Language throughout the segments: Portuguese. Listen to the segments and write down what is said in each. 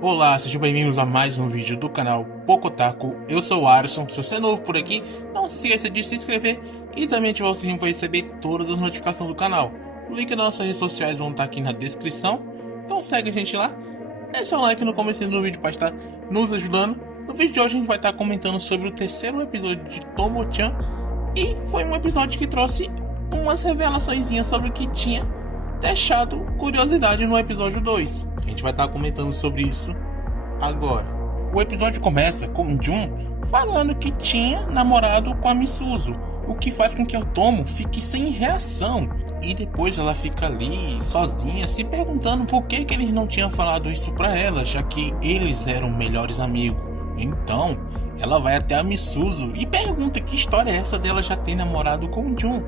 Olá, sejam bem-vindos a mais um vídeo do canal Pocotaku. Eu sou o Arson. Se você é novo por aqui, não se esqueça de se inscrever e também ativar o sininho para receber todas as notificações do canal. O link das nossas redes sociais vão estar aqui na descrição, então segue a gente lá. Deixa o like no começo do vídeo para estar nos ajudando. No vídeo de hoje a gente vai estar comentando sobre o terceiro episódio de Tomo-chan, e foi um episódio que trouxe umas revelaçõezinhas sobre o que tinha deixado curiosidade no episódio 2. A gente vai estar comentando sobre isso agora. O episódio começa com Jun falando que tinha namorado com a Misuzu, o que faz com que a Tomo fique sem reação. E depois ela fica ali sozinha se perguntando por que ele não tinha falado isso pra ela, já que eles eram melhores amigos. Então ela vai até a Misuzu e pergunta que história é essa dela já ter namorado com o Jun.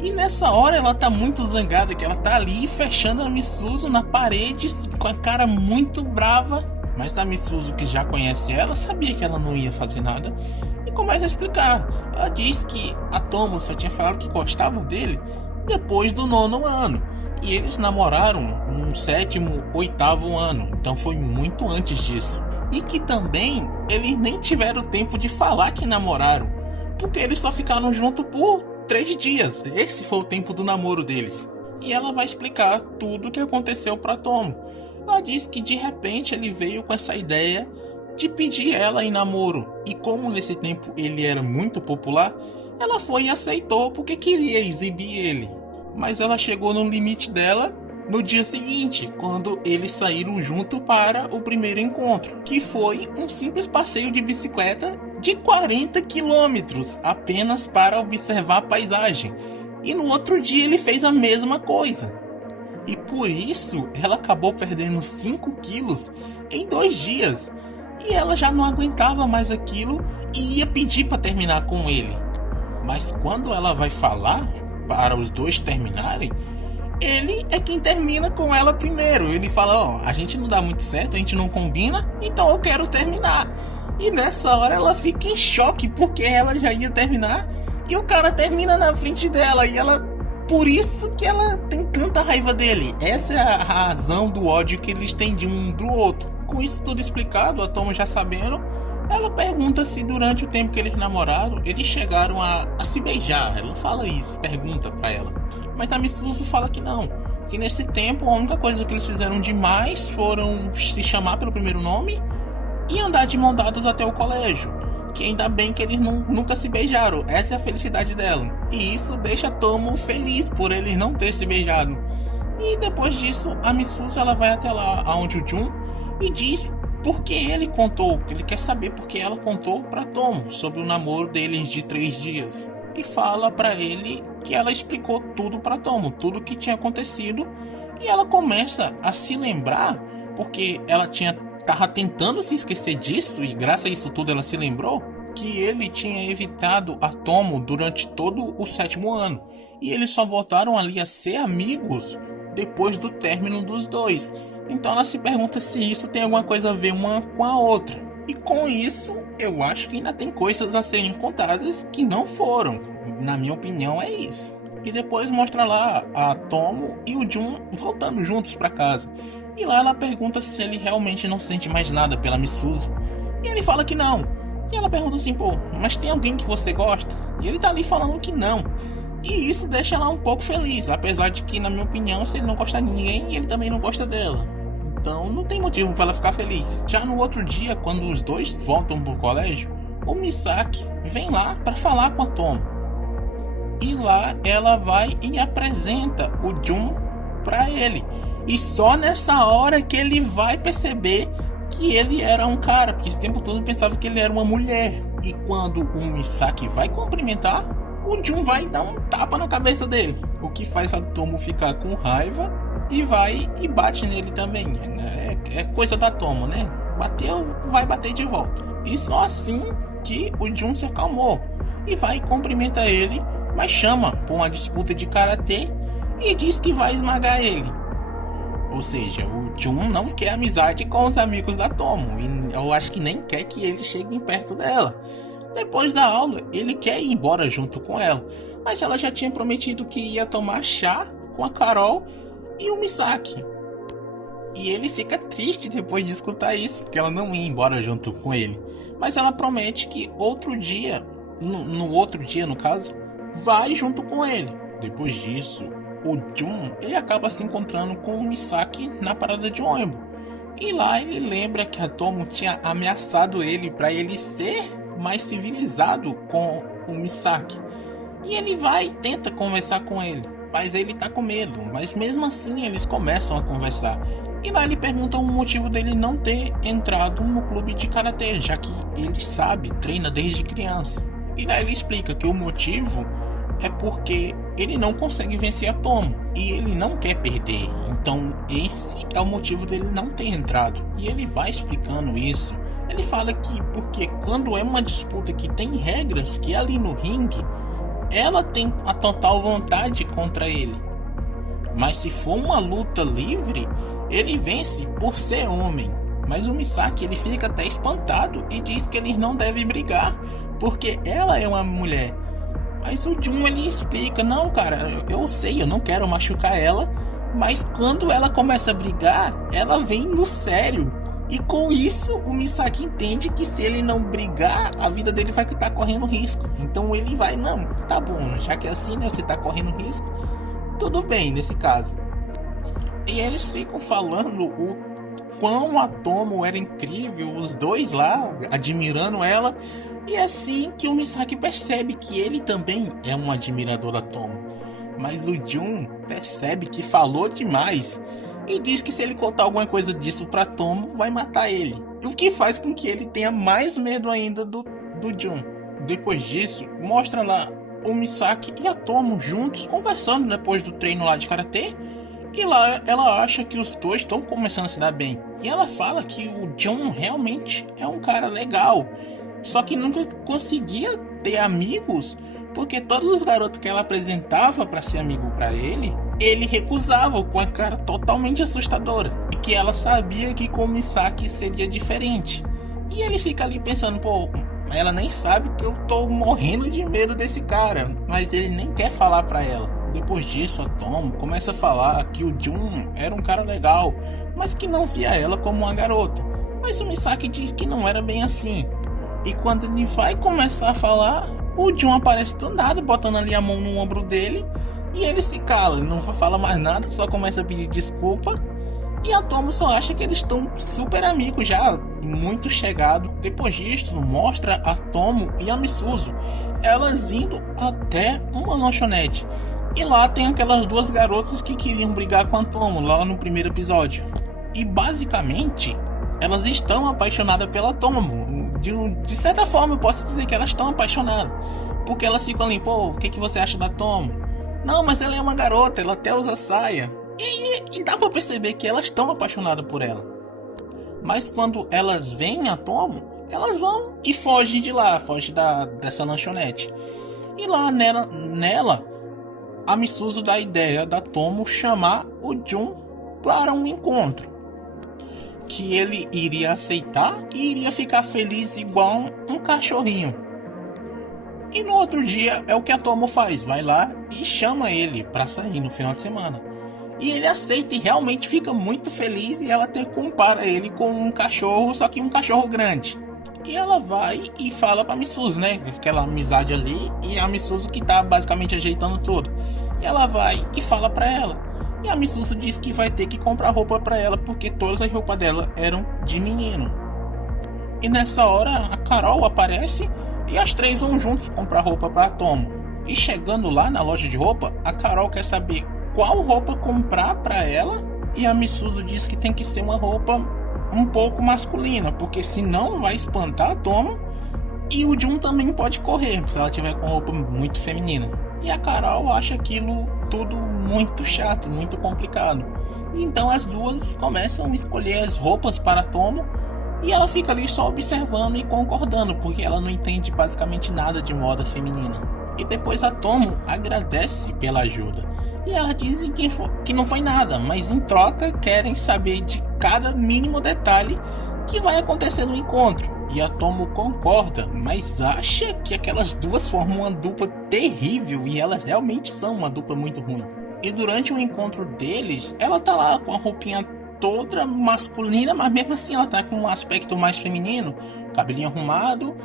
E nessa hora ela tá muito zangada, que ela tá ali fechando a Misuzu na parede com a cara muito brava. Mas a Misuzu, que já conhece ela, sabia que ela não ia fazer nada e começa a explicar. Ela diz que a Tomo só tinha falado que gostava dele depois do 9º ano. E eles namoraram no 7º, 8º ano, então foi muito antes disso. E que também eles nem tiveram tempo de falar que namoraram, porque eles só ficaram juntos por 3 dias. Esse foi o tempo do namoro deles. E ela vai explicar tudo o que aconteceu para Tomo. Ela diz que de repente ele veio com essa ideia de pedir ela em namoro. E como nesse tempo ele era muito popular, ela foi e aceitou porque queria exibir ele. Mas ela chegou no limite dela no dia seguinte, quando eles saíram junto para o primeiro encontro, que foi um simples passeio de bicicleta de 40 quilômetros, apenas para observar a paisagem. E no outro dia ele fez a mesma coisa. E por isso ela acabou perdendo 5 quilos em 2 dias. E ela já não aguentava mais aquilo e ia pedir para terminar com ele. Mas quando ela vai falar para os dois terminarem, ele é quem termina com ela primeiro. Ele fala, a gente não dá muito certo, a gente não combina, então eu quero terminar. E nessa hora ela fica em choque, porque ela já ia terminar e o cara termina na frente dela. E ela, por isso que ela tem tanta raiva dele. Essa é a razão do ódio que eles têm de um do outro. Com isso tudo explicado, a Tomo já sabendo, ela pergunta se durante o tempo que eles namoraram, eles chegaram a se beijar. Ela fala isso, pergunta pra ela. Mas a Misuzu fala que não, que nesse tempo a única coisa que eles fizeram demais foram se chamar pelo primeiro nome e andar de mão dadas até o colégio. Que ainda bem que eles nunca se beijaram. Essa é a felicidade dela. E isso deixa a Tomo feliz por eles não terem se beijado. E depois disso, a Misuzu ela vai até lá onde o Jun e diz porque ele contou, que ele quer saber porque ela contou pra Tomo sobre o namoro deles de 3 dias. E fala pra ele que ela explicou tudo pra Tomo, tudo o que tinha acontecido. E ela começa a se lembrar, porque ela tava tentando se esquecer disso, e graças a isso tudo ela se lembrou, que ele tinha evitado a Tomo durante todo o 7º ano. E eles só voltaram ali a ser amigos depois do término dos dois. Então ela se pergunta se isso tem alguma coisa a ver uma com a outra. E com isso, eu acho que ainda tem coisas a serem contadas que não foram. Na minha opinião, é isso. E depois mostra lá a Tomo e o Jun voltando juntos pra casa. E lá ela pergunta se ele realmente não sente mais nada pela Misuzu. E ele fala que não. E ela pergunta assim, mas tem alguém que você gosta? E ele tá ali falando que não. E isso deixa ela um pouco feliz, apesar de que, na minha opinião, se ele não gostar de ninguém, ele também não gosta dela. Então não tem motivo para ela ficar feliz. Já no outro dia, quando os dois voltam pro colégio, o Misaki vem lá para falar com a Tomo. E lá ela vai e apresenta o Jun para ele. E só nessa hora que ele vai perceber que ele era um cara, porque esse tempo todo pensava que ele era uma mulher. E quando o Misaki vai cumprimentar, o Jun vai dar um tapa na cabeça dele, o que faz a Tomo ficar com raiva e vai e bate nele também. É coisa da Tomo, né? Bateu, vai bater de volta. E só assim que o Jun se acalmou e vai e cumprimenta ele, mas chama por uma disputa de karatê e diz que vai esmagar ele. Ou seja, o Jun não quer amizade com os amigos da Tomo, e eu acho que nem quer que eles cheguem perto dela. Depois da aula, ele quer ir embora junto com ela, mas ela já tinha prometido que ia tomar chá com a Carol e o Misaki. E ele fica triste depois de escutar isso, porque ela não ia embora junto com ele. Mas ela promete que outro dia, no outro dia no caso, vai junto com ele. Depois disso, o Jun, ele acaba se encontrando com o Misaki na parada de ônibus. E lá ele lembra que a Tomo tinha ameaçado ele para ele ser mais civilizado com o Misaki. E ele vai e tenta conversar com ele, mas ele tá com medo. Mas mesmo assim eles começam a conversar. E lá ele pergunta o motivo dele não ter entrado no clube de karatê, já que ele sabe, treina desde criança. E lá ele explica que o motivo é porque ele não consegue vencer a Tomo e ele não quer perder. Então esse é o motivo dele não ter entrado. E ele vai explicando isso. Ele fala que porque quando é uma disputa que tem regras, que ali no ringue ela tem a total vontade contra ele. Mas se for uma luta livre, ele vence por ser homem. Mas o Misaki ele fica até espantado e diz que eles não devem brigar porque ela é uma mulher. Mas o Jun ele explica, não cara, eu sei, eu não quero machucar ela, mas quando ela começa a brigar, ela vem no sério. E com isso o Misaki entende que se ele não brigar, a vida dele vai estar correndo risco. Então ele vai, não, tá bom, já que é assim, né, você tá correndo risco, tudo bem nesse caso. E eles ficam falando o quão a Tomo era incrível, os dois lá admirando ela. E é assim que o Misaki percebe que ele também é um admirador da Tomo. Mas o Jun percebe que falou demais e diz que se ele contar alguma coisa disso pra Tomo, vai matar ele. O que faz com que ele tenha mais medo ainda do Jun. Depois disso, mostra lá o Misaki e a Tomo juntos conversando depois do treino lá de karatê. E lá ela acha que os dois estão começando a se dar bem. E ela fala que o Jun realmente é um cara legal. Só que nunca conseguia ter amigos, porque todos os garotos que ela apresentava para ser amigo para ele recusava com a cara totalmente assustadora. E que ela sabia que com o Misaki seria diferente. E ele fica ali pensando, pô, ela nem sabe que eu tô morrendo de medo desse cara. Mas ele nem quer falar para ela. Depois disso, a Tomo começa a falar que o Jun era um cara legal, mas que não via ela como uma garota. Mas o Misaki diz que não era bem assim. E quando ele vai começar a falar, o Jun aparece do nada, botando ali a mão no ombro dele. E ele se cala, ele não fala mais nada, só começa a pedir desculpa. E a Tomo só acha que eles estão super amigos já, muito chegados. Depois disso, mostra a Tomo e a Misuzu, elas indo até uma lanchonete. E lá tem aquelas duas garotas que queriam brigar com a Tomo, lá no primeiro episódio. E basicamente, elas estão apaixonadas pela Tomo. De certa forma eu posso dizer que elas estão apaixonadas, porque elas ficam ali, pô, o que você acha da Tomo? Não, mas ela é uma garota, ela até usa saia. E dá pra perceber que elas estão apaixonadas por ela. Mas quando elas veem a Tomo, elas vão e fogem de lá, fogem dessa lanchonete. E lá nela a Misuzu dá a ideia da Tomo chamar o Jun para um encontro, que ele iria aceitar e iria ficar feliz igual um cachorrinho. E no outro dia é o que a Tomo faz, vai lá e chama ele para sair no final de semana. E ele aceita e realmente fica muito feliz, e ela até compara ele com um cachorro, só que um cachorro grande. E ela vai e fala pra Misuzu, né, aquela amizade ali, e a Misuzu que tá basicamente ajeitando tudo. E ela vai e fala pra ela. E a Misuzu diz que vai ter que comprar roupa pra ela, porque todas as roupas dela eram de menino. E nessa hora a Carol aparece e as três vão juntos comprar roupa pra Tomo. E chegando lá na loja de roupa, a Carol quer saber qual roupa comprar pra ela, e a Misuzu diz que tem que ser uma roupa um pouco masculina, porque senão vai espantar a Tomo, e o Jun também pode correr se ela tiver com roupa muito feminina. E a Carol acha aquilo tudo muito chato, muito complicado. Então as duas começam a escolher as roupas para a Tomo, e ela fica ali só observando e concordando, porque ela não entende basicamente nada de moda feminina. E depois a Tomo agradece pela ajuda, e ela diz que não foi nada, mas em troca querem saber de cada mínimo detalhe que vai acontecer no encontro. E a Tomo concorda, mas acha que aquelas duas formam uma dupla terrível, e elas realmente são uma dupla muito ruim. E durante o encontro deles, ela tá lá com a roupinha toda masculina, mas mesmo assim ela tá com um aspecto mais feminino, cabelinho arrumado.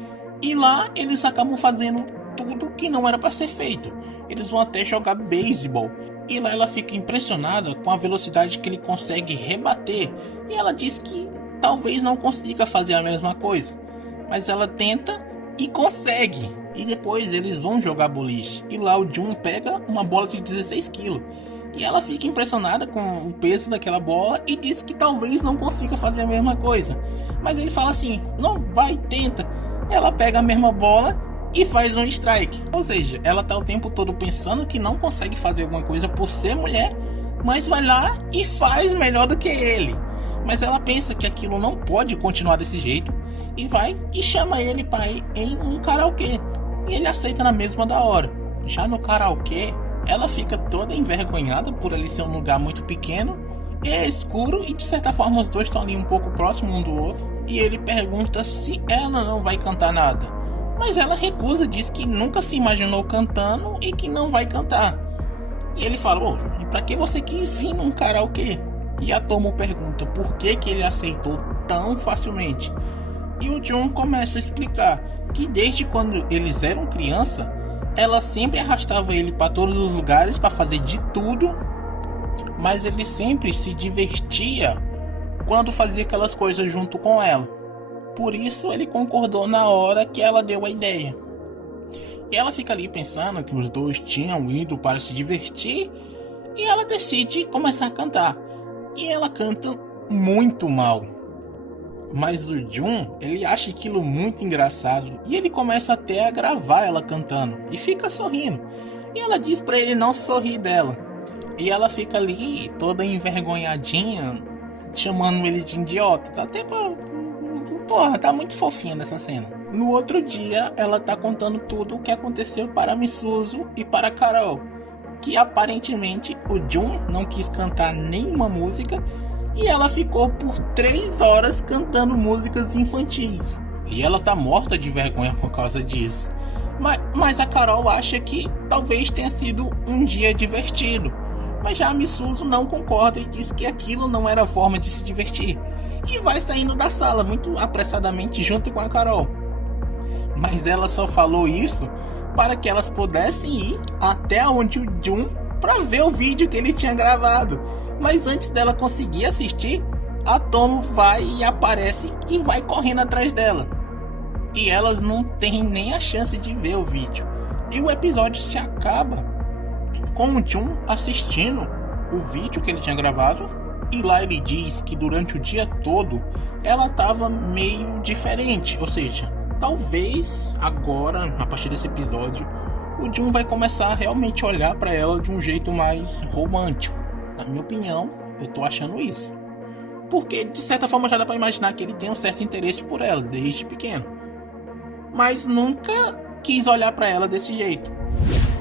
E lá eles acabam fazendo tudo que não era para ser feito. Eles vão até jogar beisebol. E lá ela fica impressionada com a velocidade que ele consegue rebater. E ela diz que talvez não consiga fazer a mesma coisa, mas ela tenta e consegue. E depois eles vão jogar boliche. E lá o Jun pega uma bola de 16 kg. E ela fica impressionada com o peso daquela bola e diz que talvez não consiga fazer a mesma coisa. Mas ele fala assim, não, vai, tenta. Ela pega a mesma bola e faz um strike. Ou seja, ela tá o tempo todo pensando que não consegue fazer alguma coisa por ser mulher, mas vai lá e faz melhor do que ele. Mas ela pensa que aquilo não pode continuar desse jeito e vai e chama ele para ir em um karaokê. E ele aceita na mesma da hora. Já no karaokê, ela fica toda envergonhada por ali ser um lugar muito pequeno, é escuro e de certa forma os dois estão ali um pouco próximos um do outro. E ele pergunta se ela não vai cantar nada, mas ela recusa, diz que nunca se imaginou cantando e que não vai cantar. E ele fala, e pra que você quis vir num karaokê? E a Tomo pergunta por que ele aceitou tão facilmente. E o Jun começa a explicar que desde quando eles eram criança, ela sempre arrastava ele para todos os lugares para fazer de tudo, mas ele sempre se divertia quando fazia aquelas coisas junto com ela. Por isso ele concordou na hora que ela deu a ideia. E ela fica ali pensando que os dois tinham ido para se divertir e ela decide começar a cantar. E ela canta muito mal. Mas o Jun, ele acha aquilo muito engraçado e ele começa até a gravar ela cantando e fica sorrindo. E ela diz pra ele não sorrir dela. E ela fica ali toda envergonhadinha, chamando ele de idiota. Tá até pra... Porra, tá muito fofinha nessa cena. No outro dia, ela tá contando tudo o que aconteceu para Misuzu e para Carol. Que aparentemente o Jun não quis cantar nenhuma música e ela ficou por 3 horas cantando músicas infantis. E ela tá morta de vergonha por causa disso. Mas a Carol acha que talvez tenha sido um dia divertido. Mas já a Misuzu não concorda e diz que aquilo não era forma de se divertir. E vai saindo da sala muito apressadamente junto com a Carol. Mas ela só falou isso para que elas pudessem ir até onde o Jun para ver o vídeo que ele tinha gravado. Mas antes dela conseguir assistir, a Tomo vai e aparece e vai correndo atrás dela. E elas não têm nem a chance de ver o vídeo. E o episódio se acaba com o Jun assistindo o vídeo que ele tinha gravado. E lá ele diz que durante o dia todo ela estava meio diferente. Ou seja, talvez agora, a partir desse episódio, o Jun vai começar a realmente olhar para ela de um jeito mais romântico. Na minha opinião, eu tô achando isso. Porque de certa forma já dá pra imaginar que ele tem um certo interesse por ela desde pequeno. Mas nunca quis olhar pra ela desse jeito.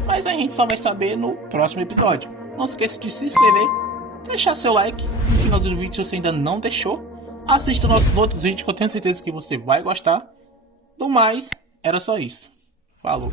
Mas a gente só vai saber no próximo episódio. Não esqueça de se inscrever, deixar seu like. No final do vídeo, se você ainda não deixou, assista nossos outros vídeos que eu tenho certeza que você vai gostar. Do mais, era só isso. Falou!